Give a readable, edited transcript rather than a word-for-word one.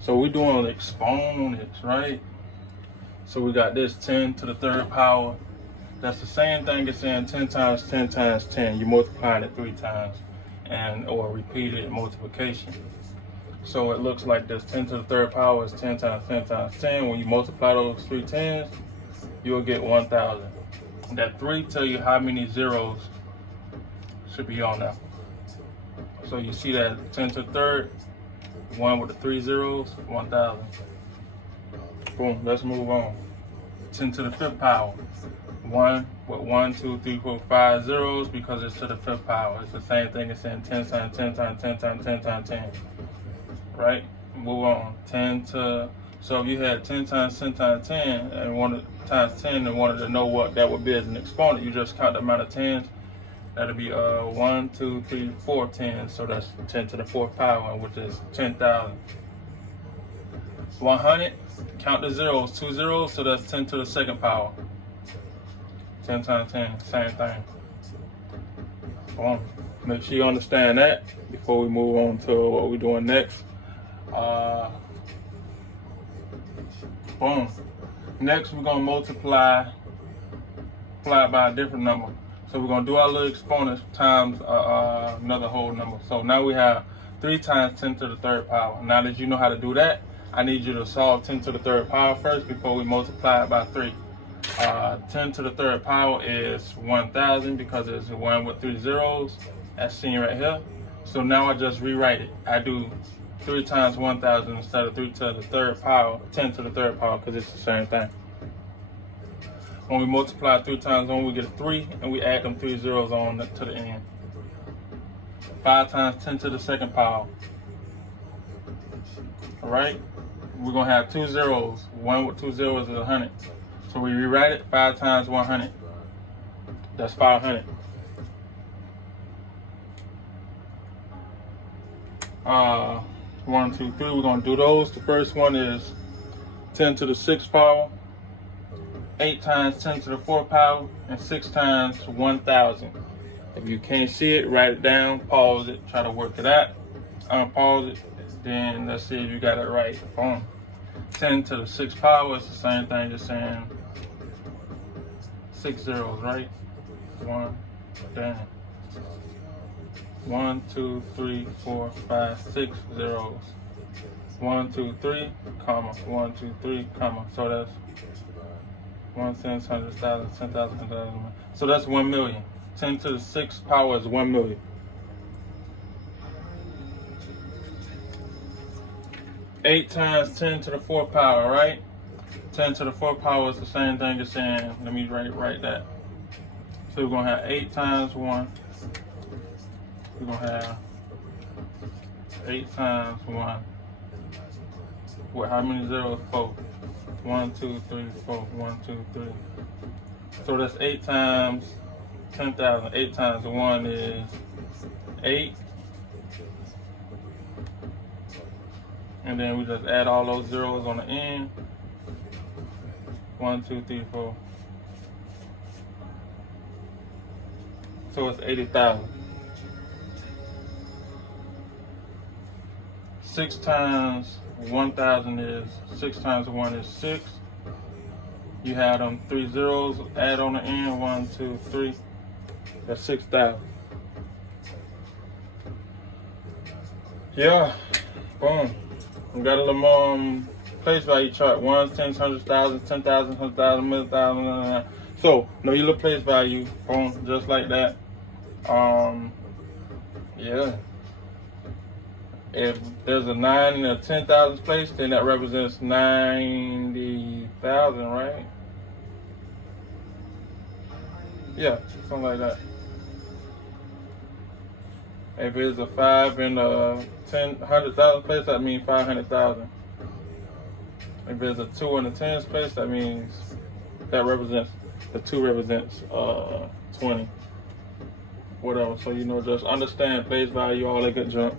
So we're doing exponents, right? So we got this 10 to the third power. That's the same thing as saying 10 times 10 times 10. You're multiplying it 3 times or repeated multiplication. So it looks like this 10 to the third power is 10 times 10 times 10. When you multiply those 3 10s, you'll get 1,000. That 3 tell you how many zeros should be on there. So you see that 10 to the third, 1 with the 3 zeros, 1,000. Boom, let's move on. 10 to the fifth power. 1 with 1, 2, 3, 4, 5 zeros because it's to the fifth power. It's the same thing as saying 10 times 10 times 10 times 10 times 10. Right? Move on. 10 to, so if you had 10 times 10 times 10 and wanted times 10 and wanted to know what that would be as an exponent, you just count the amount of 10s. That'll be 1, 2, 3, 4 10s. So that's 10 to the fourth power, which is 10,000. 100, count the zeros, 2 zeros, so that's 10 to the second power. 10 times 10, same thing. Boom. Make sure you understand that before we move on to what we're doing next. Boom. Next, we're gonna multiply by a different number. So we're gonna do our little exponents times another whole number. So now we have 3 times 10 to the third power. Now that you know how to do that, I need you to solve 10 to the third power first before we multiply it by 3. 10 to the third power is 1,000 because it's 1 with 3 zeros, as seen right here. So now I just rewrite it. I do 3 times 1,000 instead of 3 to the third power, 10 to the third power, because it's the same thing. When we multiply 3 times 1, we get a 3, and we add them 3 zeros on to the end. 5 times 10 to the second power. All right? We're going to have 2 zeros. 1 with 2 zeros is 100. So we rewrite it 5 times 100. That's 500. 1, 2, 3. We're going to do those. The first one is 10 to the sixth power, 8 times 10 to the fourth power, and 6 times 1,000. If you can't see it, write it down, pause it, try to work it out. Unpause it, then let's see if you got it right. Boom. 10 to the sixth power is the same thing, just saying 6 zeros, right? 1, damn. 1, 2, 3, 4, 5, 6 zeros. 1, 2, 3, comma. 1, 2, 3, comma. So that's 1, 10, 100,000, 10,000, 100,000. So that's 1 million. 10 to the sixth power is 1 million. Eight times 10 to the fourth power, right? 10 to the fourth power is the same thing as saying, let me write that. So we're going to have 8 times 1. We're going to have 8 times 1. With how many zeros? 4. 1, 2, 3, 4. 1, 2, 3. So that's 8 times 10,000. 8 times 1 is 8. And then we just add all those zeros on the end. 1, 2, 3, 4. So it's 80,000. 6 times 1,000 is 6 times 1 is 6. You have them 3 zeros, add on the end, 1, 2, 3. That's 6,000. Yeah, boom. We got a little place value chart. 1s, 10s, 100s, 1000s, 10,000, 100,000, 1,000. So know your little place value. Boom, just like that. Yeah. If there's a 9 in a 10,000 place, then that represents 90,000, right? Yeah, something like that. If it's a 5 in a 100,000 place, that means 500,000. If there's a 2 in the 10s place, that means the 2 represents 20. Whatever. So just understand place value, all that good junk.